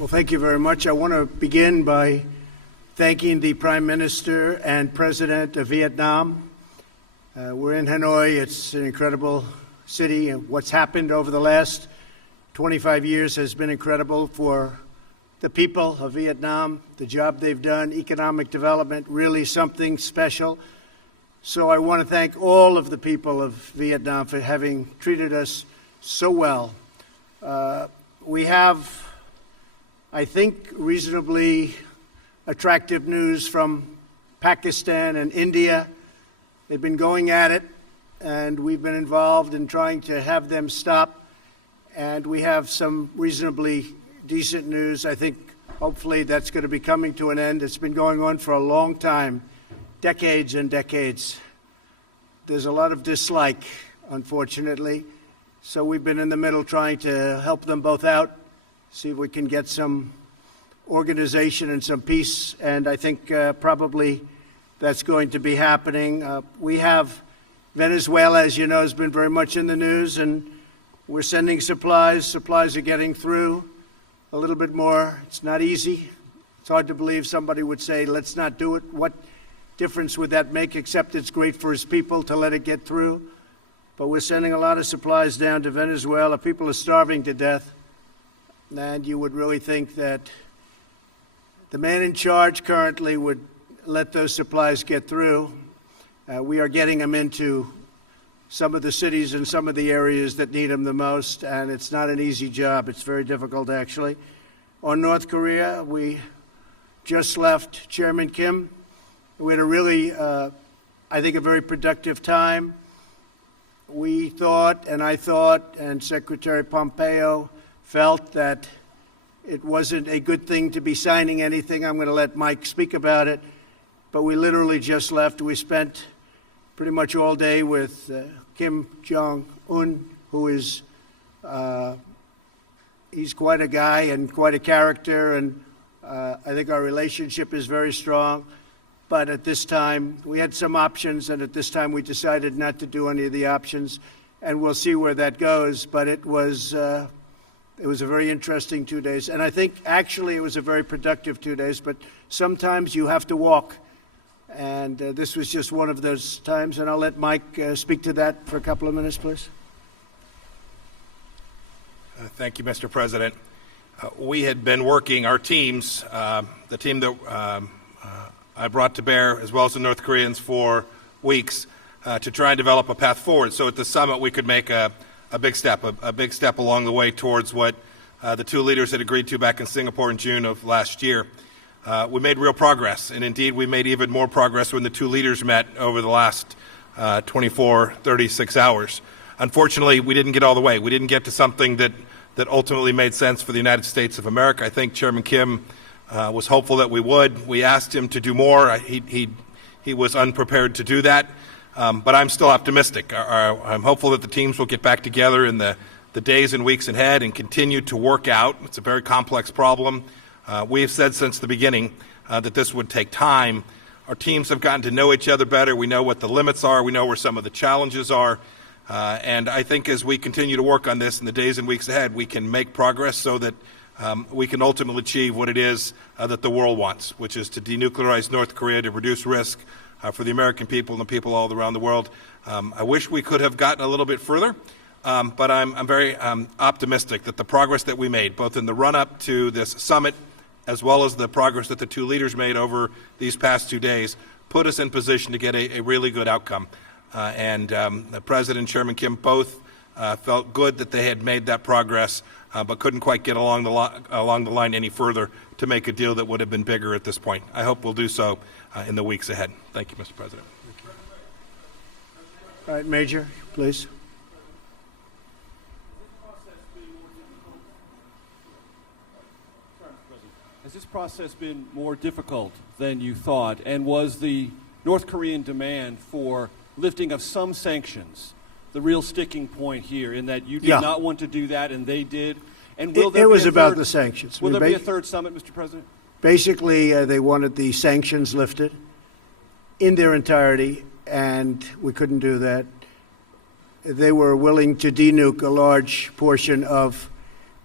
Well, thank you very much. I want to begin by thanking the Prime Minister and President of Vietnam. We're in Hanoi. It's an incredible city. What's happened over the last 25 years has been incredible for the people of Vietnam, the job they've done, economic development, really something special. So I want to thank all of the people of Vietnam for having treated us so well. We have, I think, reasonably attractive news from Pakistan and India. They've been going at it, and we've been involved in trying to have them stop. And we have some reasonably decent news. I think hopefully that's going to be coming to an end. It's been going on for a long time, decades and decades. There's a lot of dislike, unfortunately. So we've been in the middle trying to help them both out, see if we can get some organization and some peace, and I think probably that's going to be happening. We have Venezuela, as you know, has been very much in the news, and we're sending supplies. Supplies are getting through a little bit more. It's not easy. It's hard to believe somebody would say, let's not do it. What difference would that make, except it's great for his people to let it get through? But we're sending a lot of supplies down to Venezuela. People are starving to death. And you would really think that the man in charge currently would let those supplies get through. We are getting them into some of the cities and some of the areas that need them the most, and it's not an easy job. It's very difficult, actually. On North Korea, we just left Chairman Kim. We had a really, I think, a very productive time. We thought, and I thought, and Secretary Pompeo felt that it wasn't a good thing to be signing anything. I'm going to let Mike speak about it. But we literally just left. We spent pretty much all day with Kim Jong Un, who is, he's quite a guy and quite a character, and I think our relationship is very strong. But at this time, we had some options, and at this time we decided not to do any of the options, and we'll see where that goes. But it was a very interesting 2 days, and I think actually it was a very productive 2 days, but sometimes you have to walk, and this was just one of those times, and I'll let Mike speak to that for a couple of minutes, please. Thank you, Mr. President. We had been working, our teams, the team that I brought to bear, as well as the North Koreans, for weeks to try and develop a path forward. So at the summit, we could make a big step along the way towards what the two leaders had agreed to back in Singapore in June of last year. We made real progress, and indeed we made even more progress when the two leaders met over the last 36 hours. Unfortunately, we didn't get all the way. We didn't get to something that ultimately made sense for the United States of America. I think Chairman Kim was hopeful that we would. We asked him to do more. He was unprepared to do that. But I'm still optimistic. I'm hopeful that the teams will get back together in the days and weeks ahead and continue to work out. It's a very complex problem. We have said since the beginning that this would take time. Our teams have gotten to know each other better. We know what the limits are. We know where some of the challenges are. And I think as we continue to work on this in the days and weeks ahead, we can make progress so that we can ultimately achieve what it is that the world wants, which is to denuclearize North Korea, to reduce risk for the American people and the people all around the world. I wish we could have gotten a little bit further, but I'm very optimistic that the progress that we made, both in the run-up to this summit, as well as the progress that the two leaders made over these past 2 days, put us in position to get a really good outcome. And the President and Chairman Kim both felt good that they had made that progress, but couldn't quite get along the line any further to make a deal that would have been bigger at this point. I hope we'll do so in the weeks ahead. Thank you, Mr. President. All right, Major, please. Has this process been more difficult than you thought? And was the North Korean demand for lifting of some sanctions the real sticking point here, in that you did not want to do that and they did? And will there it be was a about third, the sanctions. Will there be a third summit, Mr. President? Basically, they wanted the sanctions lifted in their entirety, and we couldn't do that. They were willing to denuke a large portion of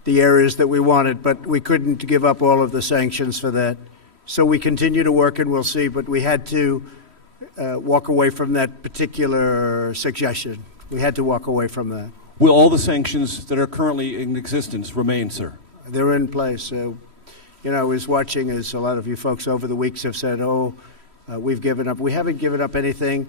the areas that we wanted, but we couldn't give up all of the sanctions for that. So we continue to work, and we'll see, but we had to walk away from that particular suggestion. We had to walk away from that. Will all the sanctions that are currently in existence remain, sir? They're in place. I was watching, as a lot of you folks over the weeks have said, we've given up. We haven't given up anything.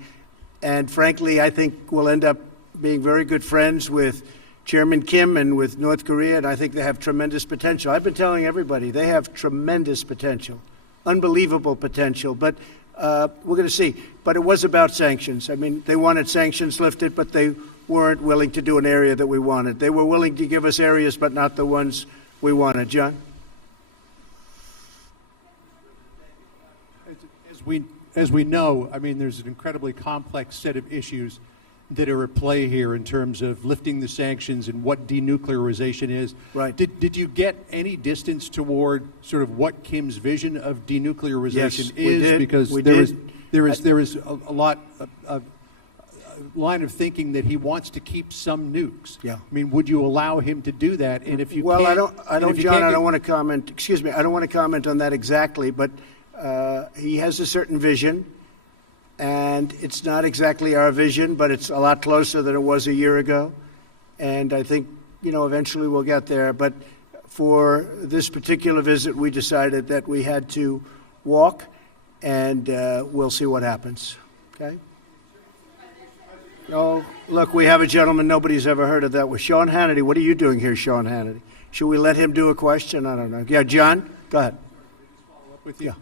And frankly, I think we'll end up being very good friends with Chairman Kim and with North Korea, and I think they have tremendous potential. I've been telling everybody they have tremendous potential, unbelievable potential, but we're going to see. But it was about sanctions. I mean, they wanted sanctions lifted, but they weren't willing to do an area that we wanted. They were willing to give us areas, but not the ones we wanted. John? As we know, I mean, there's an incredibly complex set of issues that are at play here in terms of lifting the sanctions and what denuclearization is. Right. Did you get any distance toward sort of what Kim's vision of denuclearization Yes, we is? did. Because We there is a lot of line of thinking that he wants to keep some nukes. Yeah. I mean, would you allow him to do that? And if you Well, can't, John, I don't want to comment. Excuse me, I don't want to comment on that exactly, but he has a certain vision, and it's not exactly our vision, but it's a lot closer than it was a year ago. And I think, eventually we'll get there. But for this particular visit, we decided that we had to walk, and we'll see what happens. Okay? Oh, look, we have a gentleman nobody's ever heard of that was Sean Hannity. What are you doing here, Sean Hannity? Should we let him do a question? I don't know. Yeah, John, go ahead. with you. Yeah.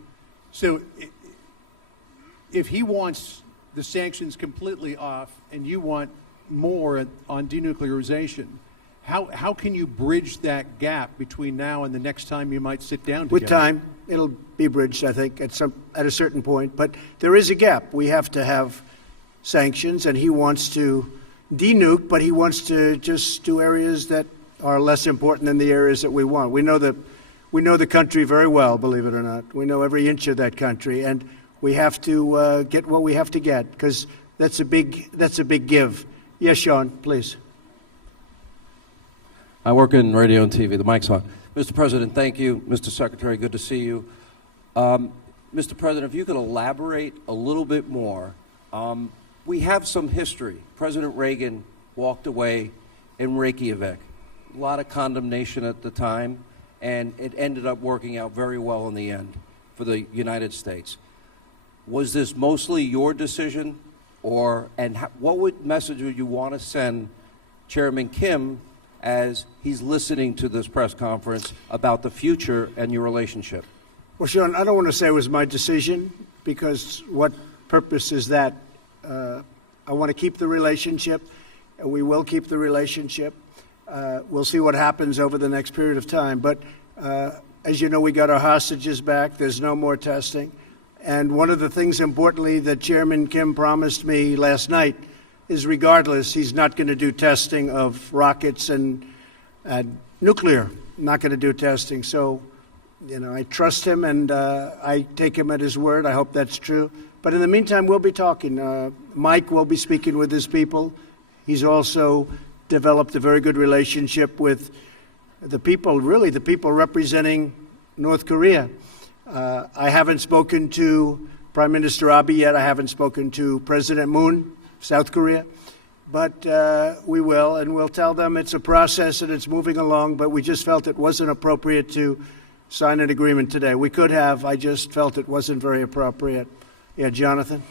So if he wants the sanctions completely off and you want more on denuclearization, how can you bridge that gap between now and the next time you might sit down together? With time, it'll be bridged, I think, at a certain point. But there is a gap. We have to have sanctions, and he wants to denuke, but he wants to just do areas that are less important than the areas that we want. We know the country very well, believe it or not. We know every inch of that country, and we have to get what we have to get, because that's a big give. Yes, Sean, please. I work in radio and TV. The mic's on. Mr. President, thank you. Mr. Secretary, good to see you. Mr. President, if you could elaborate a little bit more. We have some history. President Reagan walked away in Reykjavik. A lot of condemnation at the time, and it ended up working out very well in the end for the United States. Was this mostly your decision, what message would you want to send Chairman Kim as he's listening to this press conference about the future and your relationship? Well, Sean, I don't want to say it was my decision, because what purpose is that? I want to keep the relationship, and we will keep the relationship. We'll see what happens over the next period of time. But as you know, we got our hostages back. There's no more testing. And one of the things, importantly, that Chairman Kim promised me last night is, regardless, he's not going to do testing of rockets and nuclear. Not going to do testing. So, I trust him, and I take him at his word. I hope that's true. But in the meantime, we'll be talking. Mike will be speaking with his people. He's also developed a very good relationship with the people, really the people representing North Korea. I haven't spoken to Prime Minister Abe yet. I haven't spoken to President Moon, South Korea. But we will, and we'll tell them it's a process and it's moving along, but we just felt it wasn't appropriate to sign an agreement today. We could have. I just felt it wasn't very appropriate. Yeah, Jonathan?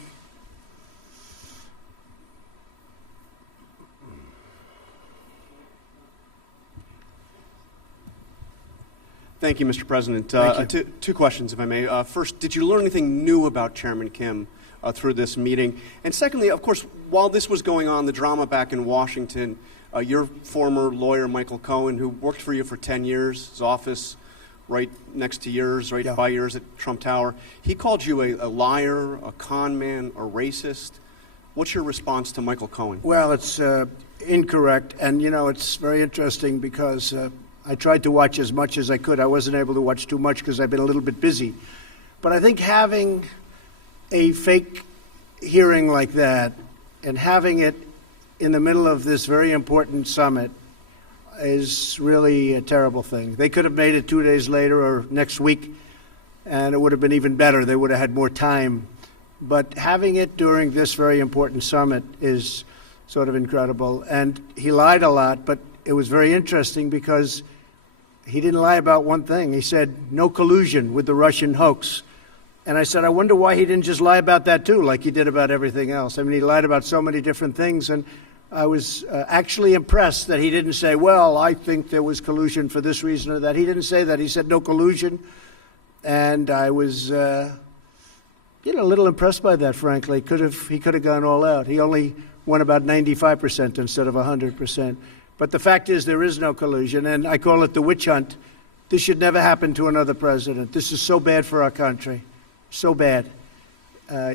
Thank you, Mr. President. Thank you. Two questions, if I may. First, did you learn anything new about Chairman Kim through this meeting? And secondly, of course, while this was going on, the drama back in Washington, your former lawyer, Michael Cohen, who worked for you for 10 years, his office right next to yours, right by yours at Trump Tower, he called you a liar, a con man, a racist. What's your response to Michael Cohen? Well, it's incorrect. And, it's very interesting because I tried to watch as much as I could. I wasn't able to watch too much because I've been a little bit busy. But I think having a fake hearing like that and having it in the middle of this very important summit, is really a terrible thing. They could have made it 2 days later or next week, and it would have been even better. They would have had more time. But having it during this very important summit is sort of incredible. And he lied a lot, but it was very interesting because he didn't lie about one thing. He said, no collusion with the Russian hoax. And I said, I wonder why he didn't just lie about that too, like he did about everything else. I mean, he lied about so many different things, and I was actually impressed that he didn't say, well, I think there was collusion for this reason or that. He didn't say that. He said no collusion, and I was a little impressed by that, frankly. He could have gone all out. He only won about 95% instead of 100%. But the fact is there is no collusion, and I call it the witch hunt. This should never happen to another president. This is so bad for our country, so bad.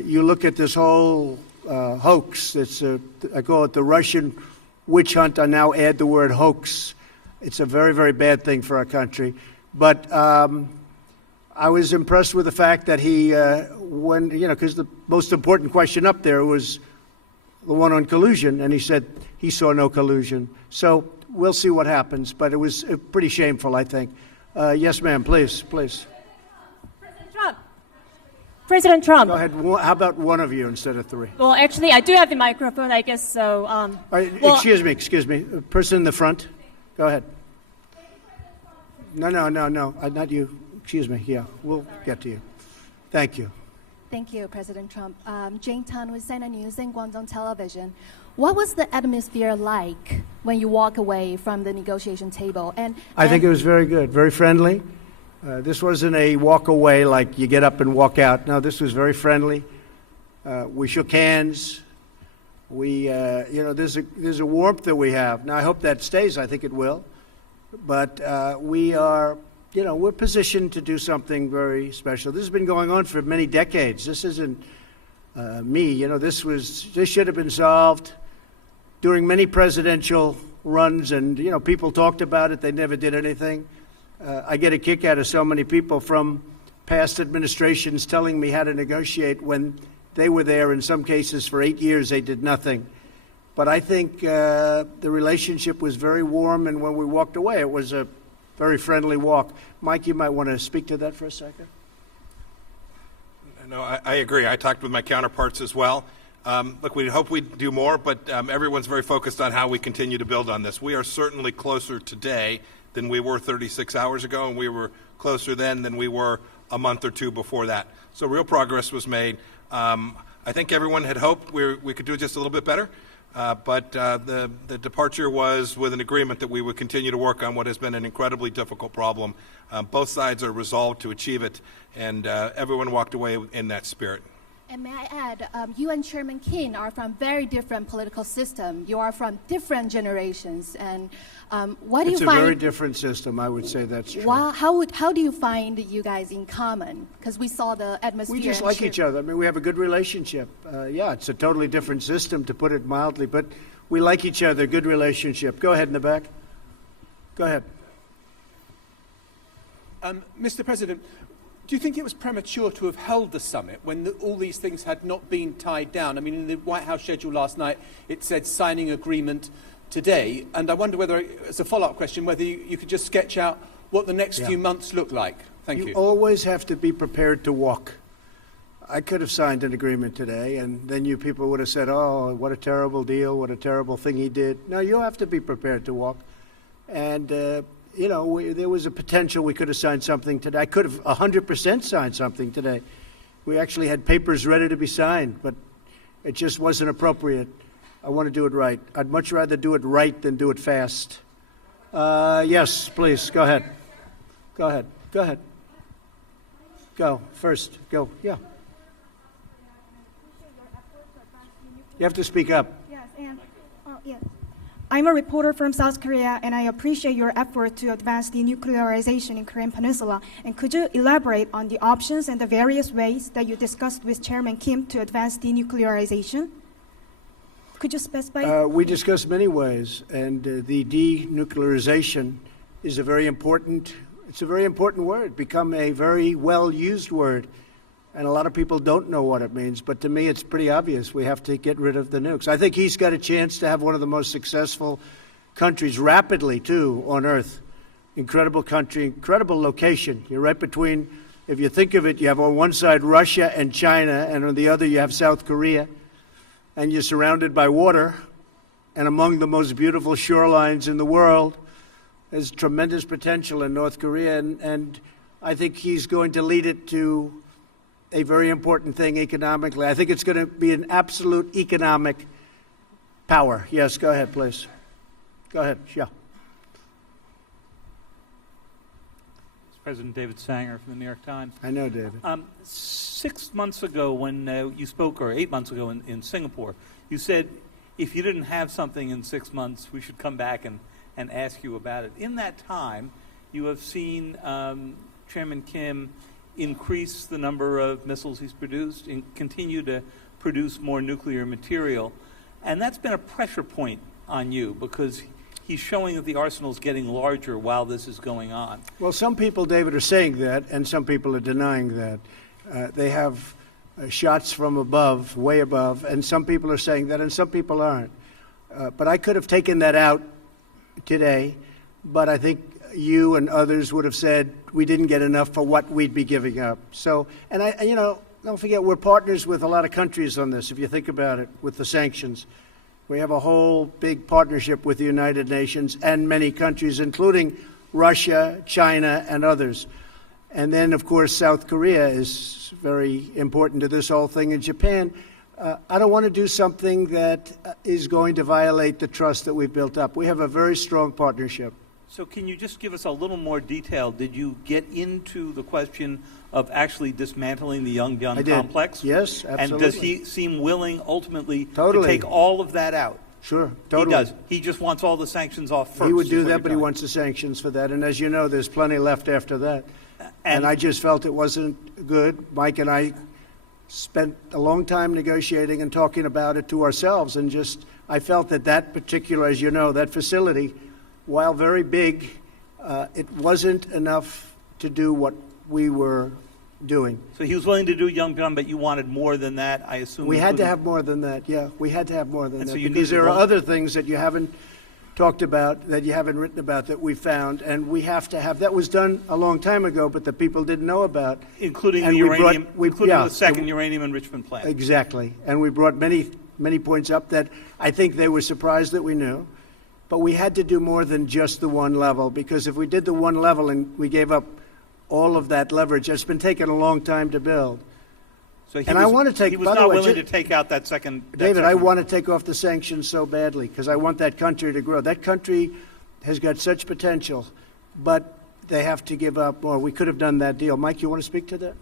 You look at this whole hoax. I call it the Russian witch hunt. I now add the word hoax. It's a very, very bad thing for our country. But I was impressed with the fact that he, because the most important question up there was the one on collusion, and he said he saw no collusion. So we'll see what happens, but it was pretty shameful, I think. Yes, ma'am, please. President Trump. Go ahead. How about one of you instead of three? Well, actually, I do have the microphone, I guess so. Excuse me. Person in the front. Go ahead. No, not you. Excuse me. Yeah, we'll get to you. Thank you. Thank you, President Trump. Jane Tan with CNN News and Guangdong Television. What was the atmosphere like when you walk away from the negotiation table? I think it was very good, very friendly. This wasn't a walk away like you get up and walk out. No, this was very friendly. We shook hands. There's a warmth that we have. Now, I hope that stays. I think it will. But we are, we're positioned to do something very special. This has been going on for many decades. This isn't me. This should have been solved during many presidential runs, and, people talked about it. They never did anything. I get a kick out of so many people from past administrations telling me how to negotiate when they were there. In some cases, for 8 years, they did nothing. But I think the relationship was very warm, and when we walked away, it was a very friendly walk. Mike, you might want to speak to that for a second. No, I agree. I talked with my counterparts as well. Look, we hope we do more, but everyone's very focused on how we continue to build on this. We are certainly closer today than we were 36 hours ago, and we were closer then than we were a month or two before that. So real progress was made. I think everyone had hoped we could do just a little bit better, but the departure was with an agreement that we would continue to work on what has been an incredibly difficult problem. Both sides are resolved to achieve it, and everyone walked away in that spirit. And may I add, you and Chairman Kim are from very different political systems. You are from different generations. And what do you find? It's a very different system. I would say that's true. How do you find you guys in common? Because we saw the atmosphere. We just like each other. I mean, we have a good relationship. Yeah, it's a totally different system, to put it mildly, but we like each other. Good relationship. Go ahead in the back. Go ahead. Mr. President, do you think it was premature to have held the summit when all these things had not been tied down? I mean, in the White House schedule last night, it said signing agreement today. And I wonder whether, as a follow-up question, whether you could just sketch out what the next few months look like. Thank you. You always have to be prepared to walk. I could have signed an agreement today, and then you people would have said, oh, what a terrible deal, what a terrible thing he did. No, you have to be prepared to walk. And there was a potential we could have signed something today. I could have 100% signed something today. We actually had papers ready to be signed, but it just wasn't appropriate. I want to do it right. I'd much rather do it right than do it fast. Yes, please, go ahead. Go ahead. Go, first, go, yeah. You have to speak up. Yes. I'm a reporter from South Korea, and I appreciate your effort to advance denuclearization in Korean Peninsula. And could you elaborate on the options and the various ways that you discussed with Chairman Kim to advance denuclearization? Could you specify? We discussed many ways, and the denuclearization is a very important word, become a very well-used word. And a lot of people don't know what it means, but to me it's pretty obvious. We have to get rid of the nukes. I think he's got a chance to have one of the most successful countries rapidly, too, on Earth. Incredible country, incredible location. You're right between, if you think of it, you have on one side Russia and China, and on the other you have South Korea. And you're surrounded by water, and among the most beautiful shorelines in the world. There's tremendous potential in North Korea, and I think he's going to lead it to a very important thing economically. I think it's going to be an absolute economic power. Yes, go ahead, please. Go ahead, yeah. President David Sanger from the New York Times. I know, David. 6 months ago when you spoke, or 8 months ago in Singapore, you said if you didn't have something in 6 months, we should come back and ask you about it. In that time, you have seen Chairman Kim increase the number of missiles he's produced and continue to produce more nuclear material. And that's been a pressure point on you because he's showing that the arsenal is getting larger while this is going on. Well, some people, David, are saying that, and some people are denying that. They have shots from above, way above, and some people are saying that, and some people aren't. But I could have taken that out today, but I think you and others would have said we didn't get enough for what we'd be giving up. So, and don't forget, we're partners with a lot of countries on this, if you think about it, with the sanctions. We have a whole big partnership with the United Nations and many countries, including Russia, China, and others. And then, of course, South Korea is very important to this whole thing, and Japan. I don't want to do something that is going to violate the trust that we've built up. We have a very strong partnership. So can you just give us a little more detail? Did you get into the question of actually dismantling the Yongbyon complex? Yes, absolutely. And does he seem willing ultimately Totally. to take all of that out? Sure, totally. He does. He just wants all the sanctions off first. He would do is what that, but he you're wants the sanctions for that. And as you know, there's plenty left after that. And I just felt it wasn't good. Mike and I spent a long time negotiating and talking about it to ourselves. And just, I felt that that particular, as you know, that facility, while very big, it wasn't enough to do what we were doing. So he was willing to do Yongbyon, but you wanted more than that, I assume? We had to have more than that, yeah. We had to have more than And that. so you Because needed there are one- other things that you haven't talked about, that you haven't written about, that we found. And we have to have, that was done a long time ago, but the people didn't know about. Including And the we brought- uranium, we- including yeah, the second uranium enrichment plant. Exactly. And we brought many points up that I think they were surprised that we knew. But we had to do more than just the one level, because if we did the one level and we gave up all of that leverage, it's been taking a long time to build. So he And was, I want to take, he was by the not way, willing to take out that second. David, I want to take off the sanctions so badly because I want that country to grow. That country has got such potential, but they have to give up more. We could have done that deal. Mike, you want to speak to that?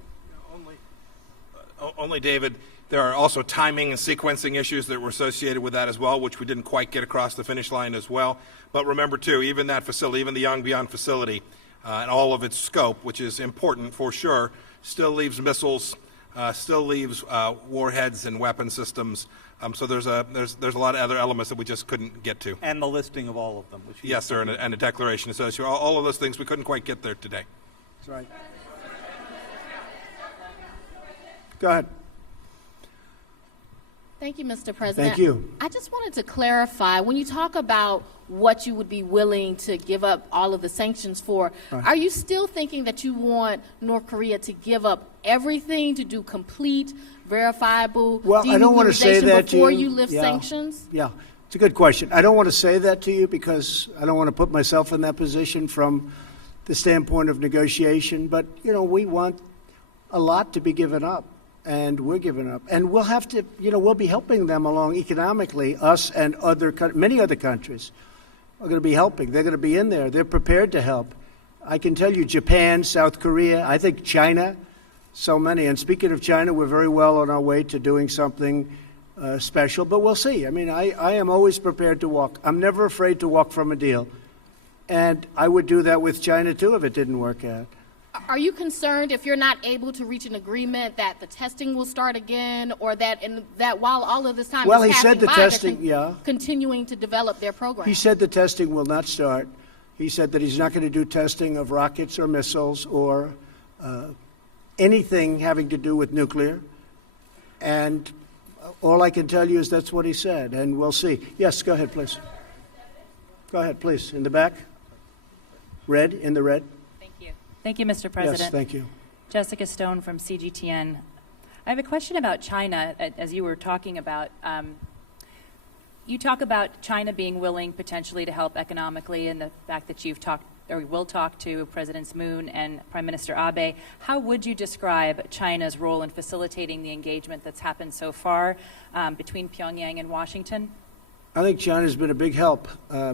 Only, David, there are also timing and sequencing issues that were associated with that as well, which we didn't quite get across the finish line as well. But remember, too, even that facility, even the Yongbyon facility, and all of its scope, which is important for sure, still leaves missiles, still leaves warheads and weapon systems. So there's a lot of other elements that we just couldn't get to. And the listing of all of them. Which Yes, sir, and a declaration associated. All of those things we couldn't quite get there today. That's right. Go ahead. Thank you, Mr. President. Thank you. I just wanted to clarify, when you talk about what you would be willing to give up all of the sanctions for, are you still thinking that you want North Korea to give up everything to do complete, verifiable I don't want to say denuclearization that to before you. you lift Yeah. sanctions? Yeah, it's a good question. I don't want to say that to you because I don't want to put myself in that position from the standpoint of negotiation. But, we want a lot to be given up. And we're giving up. And we'll have to, we'll be helping them along economically, us and many other countries are going to be helping. They're going to be in there. They're prepared to help. I can tell you Japan, South Korea, I think China, so many. And speaking of China, we're very well on our way to doing something special, but we'll see. I mean, I am always prepared to walk. I'm never afraid to walk from a deal. And I would do that with China, too, if it didn't work out. Are you concerned if you're not able to reach an agreement that the testing will start again, or that while all of this time Well, is he said passing the by, testing, they're continuing to develop their program? He said the testing will not start. He said that he's not going to do testing of rockets or missiles or anything having to do with nuclear. And all I can tell you is that's what he said, and we'll see. Yes, go ahead, please. Go ahead, please, in the back. Red, in the red. Thank you. Thank you, Mr. President. Yes, thank you. Jessica Stone from CGTN. I have a question about China, as you were talking about. You talk about China being willing potentially to help economically, and the fact that you've talked or will talk to Presidents Moon and Prime Minister Abe. How would you describe China's role in facilitating the engagement that's happened so far between Pyongyang and Washington? I think China's been a big help,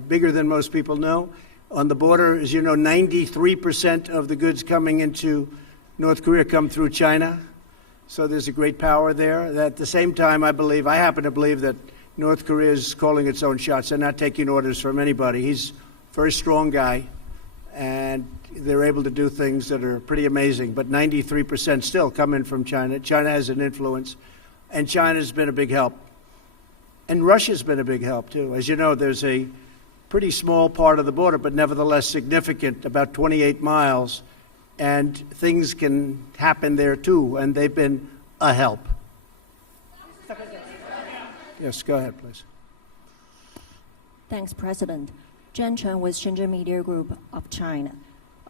bigger than most people know. On the border, as you know, 93% of the goods coming into North Korea come through China. So there's a great power there. At the same time, I happen to believe that North Korea is calling its own shots. They're not taking orders from anybody. He's a very strong guy, and they're able to do things that are pretty amazing. But 93% still come in from China. China has an influence, and China's been a big help. And Russia's been a big help, too. As you know, there's a pretty small part of the border, but nevertheless significant, about 28 miles, and things can happen there, too, and they've been a help. Yes, go ahead, please. Thanks, President. Jen Chen with Shenzhen Media Group of China.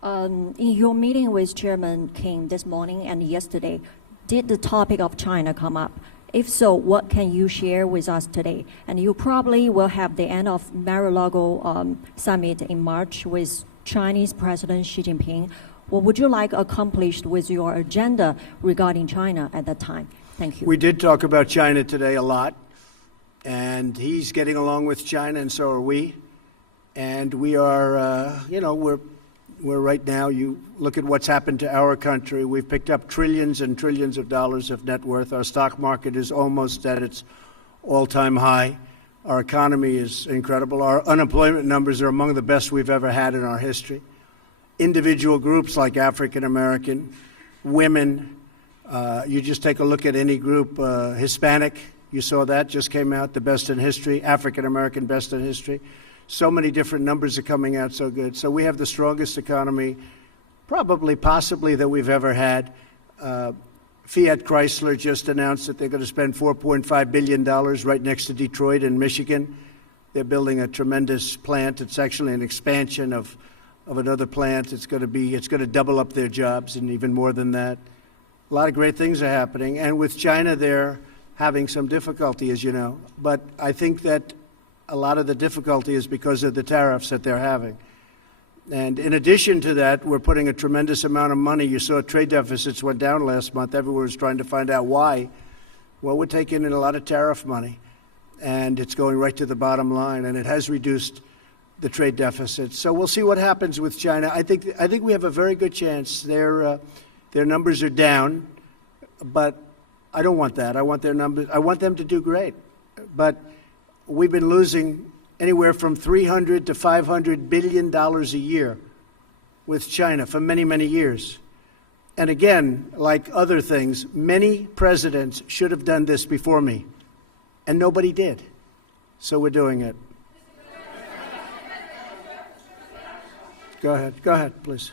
In your meeting with Chairman Kim this morning and yesterday, did the topic of China come up? If so, what can you share with us today? And you probably will have the end of Mar-a-Lago summit in March with Chinese President Xi Jinping. What would you like accomplished with your agenda regarding China at that time? Thank you. We did talk about China today a lot, and he's getting along with China, and so are we. And we are, we're right now, you look at what's happened to our country. We've picked up trillions and trillions of dollars of net worth. Our stock market is almost at its all-time high. Our economy is incredible. Our unemployment numbers are among the best we've ever had in our history. Individual groups like African American, women, you just take a look at any group, Hispanic, you saw that, just came out, the best in history, African American, best in history. So many different numbers are coming out so good. So we have the strongest economy, possibly that we've ever had. Fiat Chrysler just announced that they're going to spend $4.5 billion right next to Detroit in Michigan. They're building a tremendous plant. It's actually an expansion of another plant. It's going to double up their jobs and even more than that. A lot of great things are happening. And with China, they're having some difficulty, as you know. But I think that a lot of the difficulty is because of the tariffs that they're having. And in addition to that, we're putting a tremendous amount of money. You saw trade deficits went down last month. Everyone was trying to find out why. Well, we're taking in a lot of tariff money, and it's going right to the bottom line, and it has reduced the trade deficit. So we'll see what happens with China. I think we have a very good chance. Their numbers are down, but I don't want that. I want their numbers. I want them to do great. But we've been losing anywhere from $300 to $500 billion a year with China for many, many years. And again, like other things, many presidents should have done this before me, and nobody did. So we're doing it. Go ahead, please.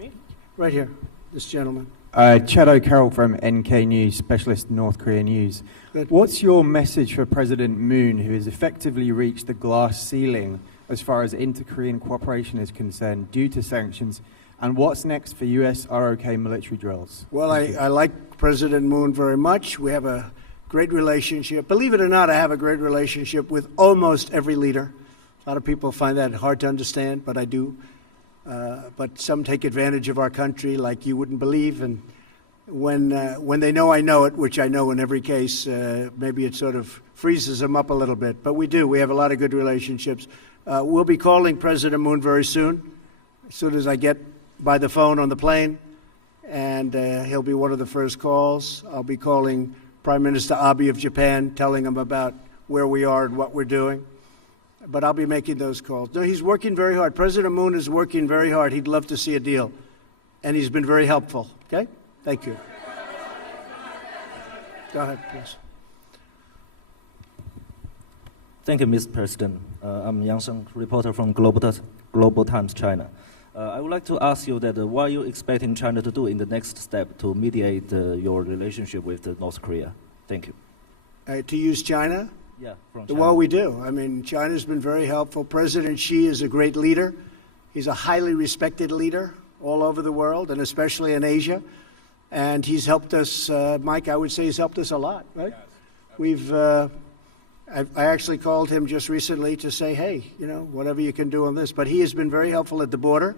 Me? Right here, this gentleman. Chad O'Carroll from NK News, Specialist North Korea News. Good. What's your message for President Moon, who has effectively reached the glass ceiling as far as inter-Korean cooperation is concerned due to sanctions? And what's next for U.S. ROK military drills? Well, I like President Moon very much. We have a great relationship. Believe it or not, I have a great relationship with almost every leader. A lot of people find that hard to understand, but I do. But some take advantage of our country like you wouldn't believe. And when they know I know it, which I know in every case, maybe it sort of freezes them up a little bit. But we do. We have a lot of good relationships. We'll be calling President Moon very soon, as soon as I get by the phone on the plane. And he'll be one of the first calls. I'll be calling Prime Minister Abe of Japan, telling him about where we are and what we're doing. But I'll be making those calls. No, he's working very hard. President Moon is working very hard. He'd love to see a deal. And he's been very helpful. Okay? Thank you. Go ahead, please. Thank you, Mr. President. I'm Yang Sheng, reporter from Global Times, China. I would like to ask you that what are you expecting China to do in the next step to mediate your relationship with North Korea? Thank you. To use China? Yeah, from China. Well, we do. I mean, China's been very helpful. President Xi is a great leader. He's a highly respected leader all over the world, and especially in Asia. And he's helped us, Mike, I would say he's helped us a lot, right? Yes. I actually called him just recently to say, hey, whatever you can do on this. But he has been very helpful at the border,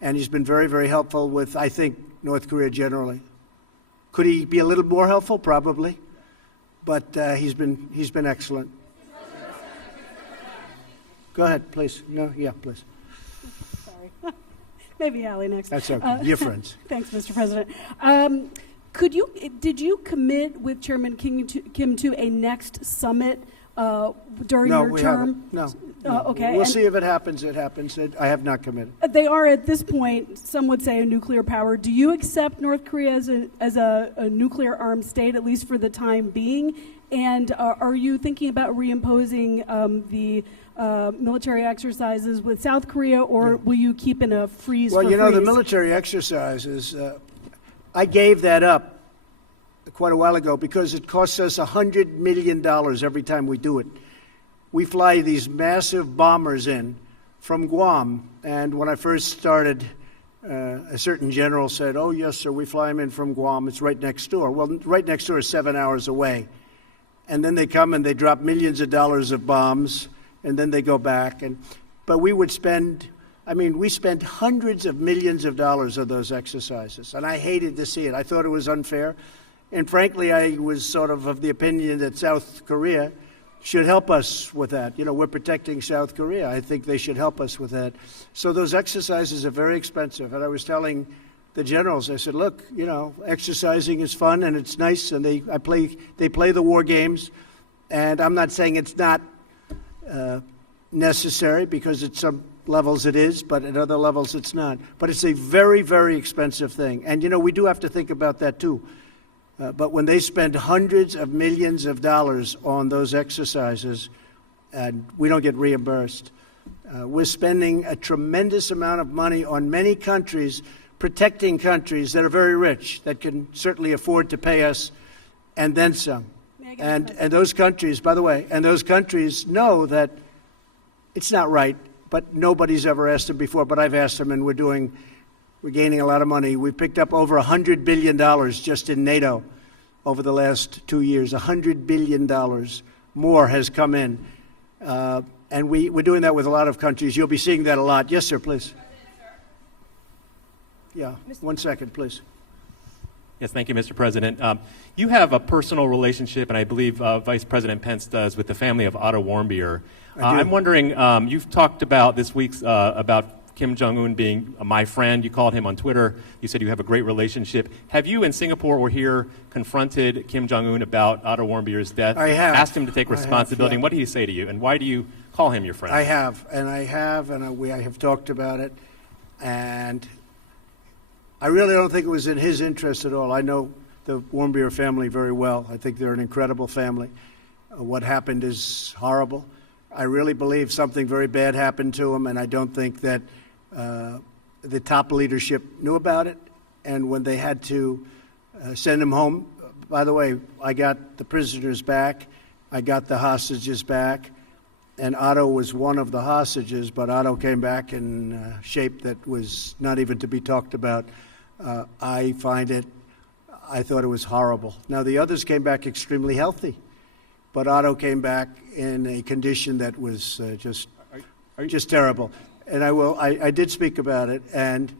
and he's been very, very helpful with, I think, North Korea generally. Could he be a little more helpful? Probably. But he's been excellent. Go ahead, please. No, yeah, please. Sorry. Maybe Allie next. That's okay. Your friends. Thanks, Mr. President. Did you commit with Chairman Kim to a next summit during your term? No. Okay. We'll see if it happens. It happens. I have not committed. They are at this point, some would say, a nuclear power. Do you accept North Korea as a nuclear armed state, at least for the time being? And are you thinking about reimposing the military exercises with South Korea, or will you keep in a freeze? Well, the military exercises, I gave that up quite a while ago because it costs us $100 million every time we do it. We fly these massive bombers in from Guam, and when I first started, a certain general said, oh, yes, sir, we fly them in from Guam. It's right next door. Well, right next door is 7 hours away. And then they come and they drop millions of dollars of bombs, and then they go back. But we would spend hundreds of millions of dollars on those exercises, and I hated to see it. I thought it was unfair. And frankly, I was sort of the opinion that South Korea should help us with that. We're protecting South Korea. I think they should help us with that. So those exercises are very expensive. And I was telling the generals, I said, look, exercising is fun and it's nice, and they play the war games. And I'm not saying it's not necessary, because at some levels it is, but at other levels it's not. But it's a very, very expensive thing. And, we do have to think about that too. But when they spend hundreds of millions of dollars on those exercises, and we don't get reimbursed, we're spending a tremendous amount of money on many countries, protecting countries that are very rich, that can certainly afford to pay us, and then some. And those countries, by the way, know that it's not right, but nobody's ever asked them before. But I've asked them, and we're gaining a lot of money. We've picked up over $100 billion just in NATO over the last 2 years. $100 billion more has come in. And we're doing that with a lot of countries. You'll be seeing that a lot. Yes, sir, please. Yeah, 1 second, please. Yes, thank you, Mr. President. You have a personal relationship, and I believe Vice President Pence does, with the family of Otto Warmbier. I'm wondering, you've talked about this week about Kim Jong Un being my friend. You called him on Twitter. You said you have a great relationship. Have you in Singapore or here confronted Kim Jong Un about Otto Warmbier's death? I have. Asked him to take responsibility. And what did he say to you? And why do you call him your friend? I have, and I have talked about it. And I really don't think it was in his interest at all. I know the Warmbier family very well. I think they're an incredible family. What happened is horrible. I really believe something very bad happened to him, and I don't think that the top leadership knew about it. And when they had to send him home, by the way, I got the prisoners back, I got the hostages back, and Otto was one of the hostages, but Otto came back in shape that was not even to be talked about. I thought it was horrible. Now, the others came back extremely healthy, but Otto came back in a condition that was just terrible. And I did speak about it, and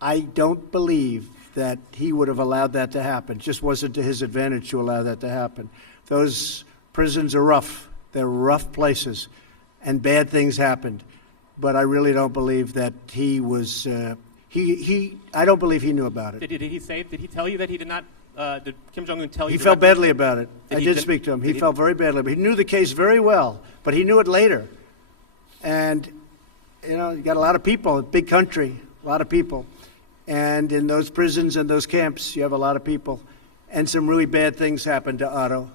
I don't believe that he would have allowed that to happen. It just wasn't to his advantage to allow that to happen. Those prisons are rough. They're rough places, and bad things happened. But I really don't believe that he was. I don't believe he knew about it. Did he say? Did he tell you that he did not? Did Kim Jong Un tell you? He felt badly about it. I did speak to him. He felt very badly. But he knew the case very well. But he knew it later. And you got a lot of people. A big country, a lot of people. And in those prisons and those camps, you have a lot of people. And some really bad things happened to Otto.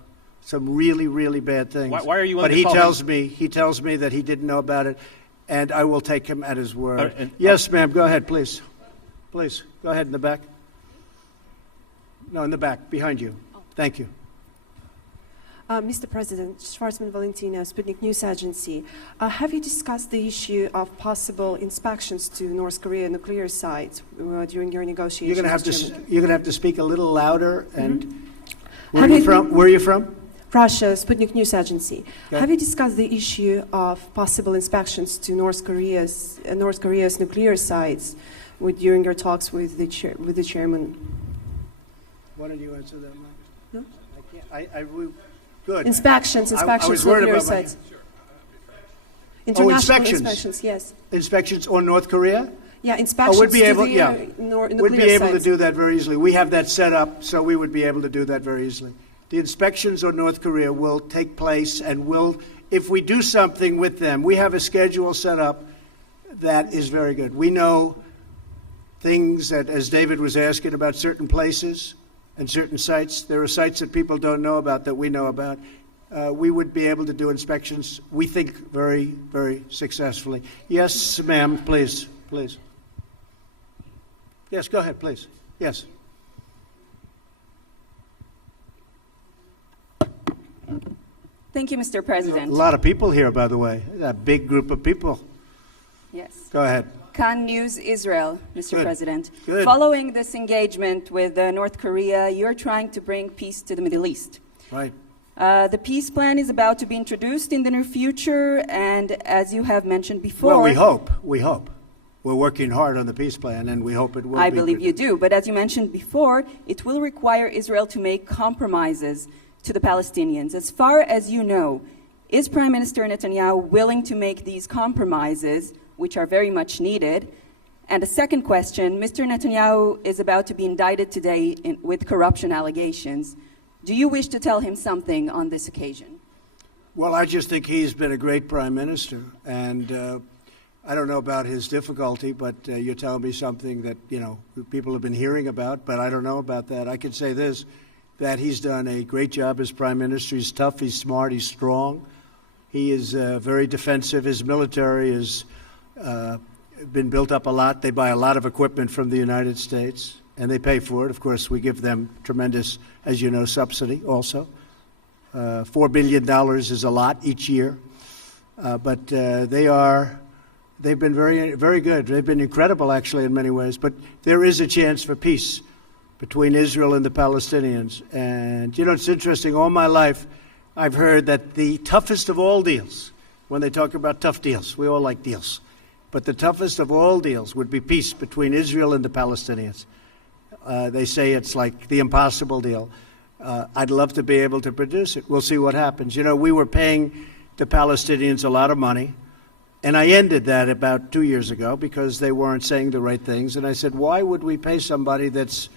Some really, really bad things. Why are you? But he tells me that he didn't know about it, and I will take him at his word. Yes, ma'am. Go ahead, please. Please go ahead in the back. No, in the back, behind you. Thank you. Mr. President, Schwarzman Valentina, Sputnik News Agency. Have you discussed the issue of possible inspections to North Korea nuclear sites during your negotiations? You're going to have to speak a little louder. And Where are you from? Russia, Sputnik News Agency. Okay. Have you discussed the issue of possible inspections to North Korea's nuclear sites during your talks with the chairman? Why don't you answer that, Mike? No? I can't. Good. Inspections I was worried nuclear about sites. International Inspections, yes. Inspections on North Korea? Yeah, inspections we'd be able, to the nuclear we'd be able sites. to do that very easily. We have that set up, so we would be able to do that very easily. The inspections on North Korea will take place, and if we do something with them, we have a schedule set up that is very good. We know things that, as David was asking about certain places and certain sites, there are sites that people don't know about that we know about. We would be able to do inspections, we think, very, very successfully. Yes, ma'am, please. Yes, go ahead, please. Yes. Thank you, Mr. President. A lot of people here, by the way. A big group of people. Yes. Go ahead. Khan News Israel, Mr. Good. President. Good. Following this engagement with North Korea, you're trying to bring peace to the Middle East. Right. The peace plan is about to be introduced in the near future, and as you have mentioned before... Well, we hope. We're working hard on the peace plan, and we hope it will be. I believe you do, but as you mentioned before, it will require Israel to make compromises to the Palestinians. As far as you know, is Prime Minister Netanyahu willing to make these compromises, which are very much needed? And a second question, Mr. Netanyahu is about to be indicted today with corruption allegations. Do you wish to tell him something on this occasion? Well, I just think he's been a great prime minister, and I don't know about his difficulty, but you're telling me something that, people have been hearing about, but I don't know about that. I can say this, that he's done a great job as prime minister. He's tough, he's smart, he's strong. He is very defensive. His military has been built up a lot. They buy a lot of equipment from the United States, and they pay for it. Of course, we give them tremendous, as you know, subsidy also. $4 billion is a lot each year. But they've been very, very good. They've been incredible, actually, in many ways. But there is a chance for peace between Israel and the Palestinians. And, it's interesting. All my life, I've heard that the toughest of all deals, when they talk about tough deals, we all like deals, but the toughest of all deals would be peace between Israel and the Palestinians. They say it's like the impossible deal. I'd love to be able to produce it. We'll see what happens. We were paying the Palestinians a lot of money, and I ended that about 2 years ago because they weren't saying the right things. And I said, why would we pay somebody that's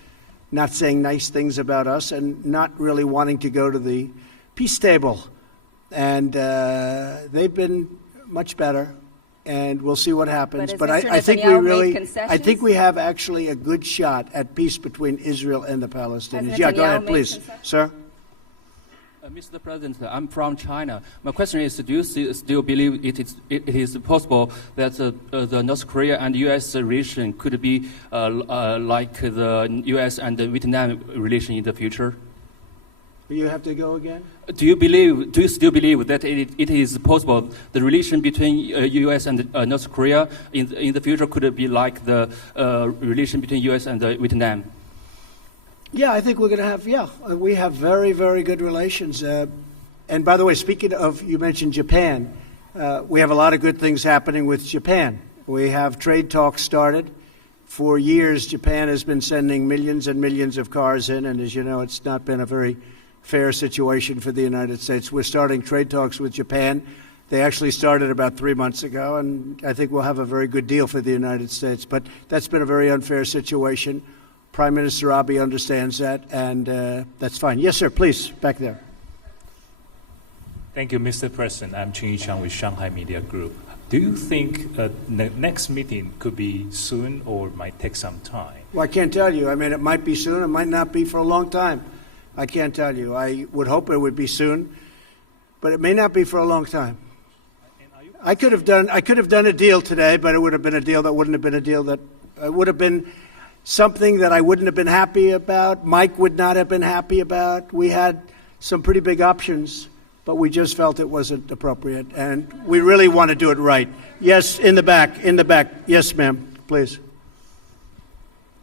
not saying nice things about us and not really wanting to go to the peace table? And they've been much better, and we'll see what happens. But I think we have actually a good shot at peace between Israel and the Palestinians. Yeah, go ahead, please, sir. Mr. President, I'm from China. My question is, do you still believe it is possible that the North Korea and U.S. relation could be like the U.S. and the Vietnam relation in the future? You have to go again? Do you still believe that it is possible the relation between U.S. and North Korea in the future could be like the relation between U.S. and Vietnam? Yeah, I think we're going to have, we have very, very good relations. And by the way, speaking of, you mentioned Japan, we have a lot of good things happening with Japan. We have trade talks started. For years, Japan has been sending millions and millions of cars in, and as you know, it's not been a very fair situation for the United States. We're starting trade talks with Japan. They actually started about 3 months ago, and I think we'll have a very good deal for the United States. But that's been a very unfair situation. Prime Minister Abe understands that, and that's fine. Yes, sir, please, back there. Thank you, Mr. President. I'm Ching Yichang with Shanghai Media Group. Do you think the next meeting could be soon or might take some time? Well, I can't tell you. I mean, it might be soon. It might not be for a long time. I can't tell you. I would hope it would be soon, but it may not be for a long time. I could have done a deal today, but it would have been a deal that wouldn't have been a deal that would have been something that I wouldn't have been happy about. Mike would not have been happy about. We had some pretty big options, but we just felt it wasn't appropriate, and we really want to do it right. Yes, in the back, in the back. Yes, ma'am, please.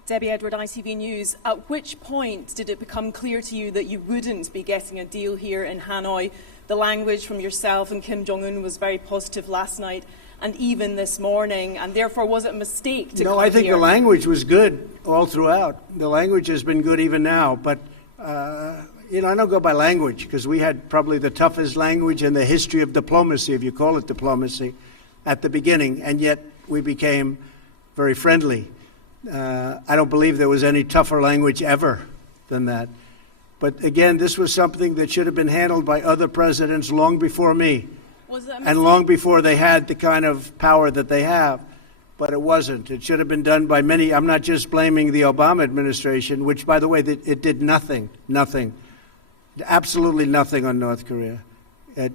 Debbie Edward, ITV News. At which point did it become clear to you that you wouldn't be getting a deal here in Hanoi? The language from yourself and Kim Jong Un was very positive last night and even this morning, and therefore was it a mistake to No, come I think here? the language was good all throughout. The language has been good even now, but I don't go by language because we had probably the toughest language in the history of diplomacy, if you call it diplomacy, at the beginning, and yet we became very friendly. I don't believe there was any tougher language ever than that. But again, this was something that should have been handled by other presidents long before me, and long before they had the kind of power that they have. But it wasn't. It should have been done by many. I'm not just blaming the Obama administration, which, by the way, it did nothing, absolutely nothing on North Korea. It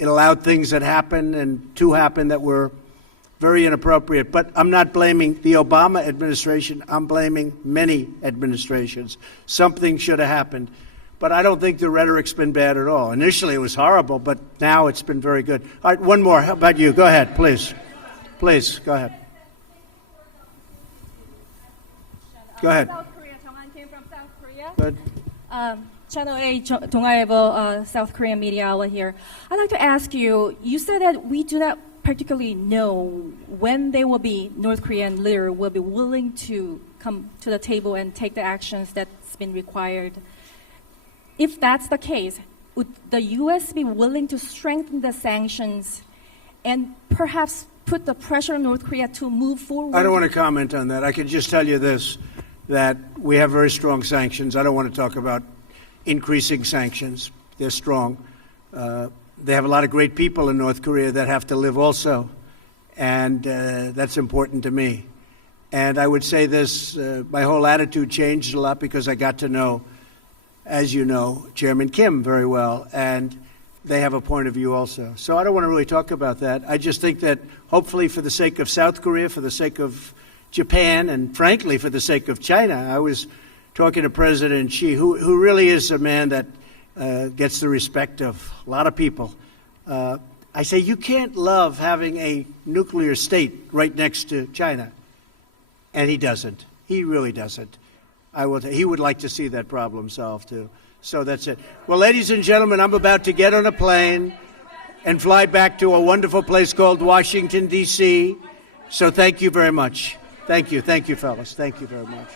allowed things that happened and to happen that were very inappropriate. But I'm not blaming the Obama administration. I'm blaming many administrations. Something should have happened. But I don't think the rhetoric's been bad at all. Initially it was horrible, but now it's been very good. All right, one more. How about you? Go ahead, please. Please, go ahead. Go ahead. South Korea, Jong-un came from South Korea. Good. Channel 8, Dongaevo, South Korean media outlet here. I'd like to ask you, you said that we do not particularly know when North Korean leader will be willing to come to the table and take the actions that's been required. If that's the case, would the U.S. be willing to strengthen the sanctions and perhaps put the pressure on North Korea to move forward? I don't want to comment on that. I can just tell you this, that we have very strong sanctions. I don't want to talk about increasing sanctions. They're strong. They have a lot of great people in North Korea that have to live also, and that's important to me. And I would say this, my whole attitude changed a lot because I got to know, as you know, Chairman Kim very well, and they have a point of view also. So I don't want to really talk about that. I just think that hopefully for the sake of South Korea, for the sake of Japan, and frankly for the sake of China, I was talking to President Xi, who really is a man that gets the respect of a lot of people. I say you can't love having a nuclear state right next to China. And he doesn't. He really doesn't. He would like to see that problem solved too. So that's it. Well, ladies and gentlemen, I'm about to get on a plane and fly back to a wonderful place called Washington, D.C. So thank you very much. Thank you, fellas. Thank you very much.